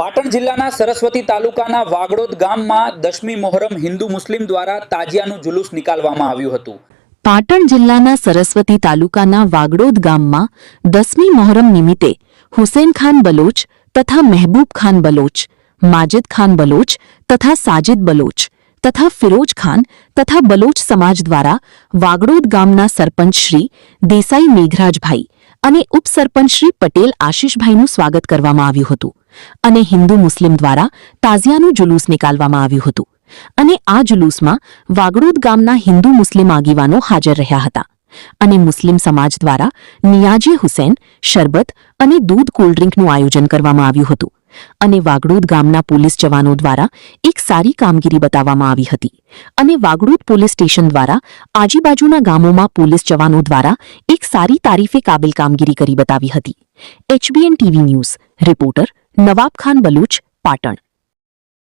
પાટણ જિલ્લાના સરસ્વતી તાલુકાના વાગડોદ ગામમાં 10મી મોહરમ હિન્દુ મુસ્લિમ દ્વારા તાજિયાનું જુલુસ નીકાળવામાં આવ્યું હતું। પાટણ જિલ્લાના સરસ્વતી તાલુકાના વાગડોદ ગામમાં 10મી મોહરમ નિમિત્તે હુસૈન ખાન બલોચ તથા મહેબૂબ ખાન બલોચ, માજિદ ખાન બલોચ તથા સાજિદ બલોચ તથા ફિરોજ ખાન તથા બલોચ સમાજ દ્વારા વાગડોદ ગામના સરપંચ શ્રી દેસાઈ મેઘરાજભાઈ અને ઉપસરપંચ શ્રી પટેલ આશીષભાઈનું સ્વાગત કરવામાં આવ્યું હતું અને હિન્દુ મુસ્લિમ દ્વારા તાઝિયાનું જુલુસ નીકાળવામાં આવ્યું હતું અને આ જુલુસમાં વાગડોદ ગામના હિન્દુ મુસ્લિમ આગેવાનો હાજર રહ્યા હતા અને મુસ્લિમ સમાજ દ્વારા નિયાજી હુસૈન, શરબત અને દૂધ કોલ્ડ્રિંકનું આયોજન કરવામાં આવ્યું હતું અને વાગડોદ ગામના પોલીસ જવાનો દ્વારા એક સારી કામગીરી બતાવવામાં આવી હતી અને વાગડોદ પોલીસ સ્ટેશન દ્વારા આજુબાજુના ગામોમાં પોલીસ જવાનો દ્વારા એક સારી તારીફે કાબિલ કામગીરી કરી બતાવી હતી। HBN TV ન્યૂઝ રિપોર્ટર નવાબ ખાન બલુચ, પાટણ।